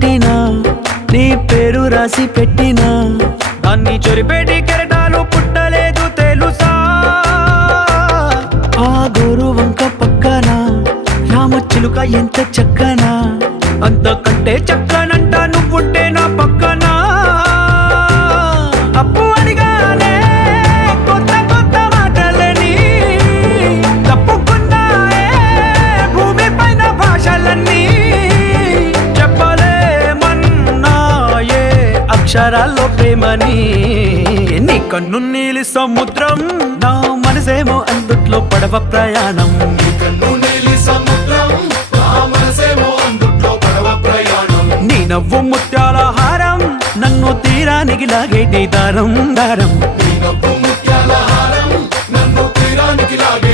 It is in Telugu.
కట్టినా నీ పేరు రాసి పెట్టినా దాన్ని చొరిపేటి కెరటాలు పుట్టలేదు తెలుసా ఆ గోరు వంక పక్కన రామచిలుక ఎంత చక్కనా అంతకంటే చక్కనంట నువ్వుంటే నా పక్కన అప్పు అడిగానే కొత్త కొత్త మాటలని తప్పుకున్నాయే భూమి పైన భాషలన్నీ చెప్పలేమన్నాయే అక్షరాల్లో ప్రేమని నీ కన్ను నీలి సముద్రం నా మనసేమో అందుట్లో పడవ ప్రయాణం నీ నవ్వు ముత్యాల హారం నన్ను తీరానికి లాగేటి దారం దారం నీ నవ్వు ముత్యాల హారం నన్ను తీరానికి లాగే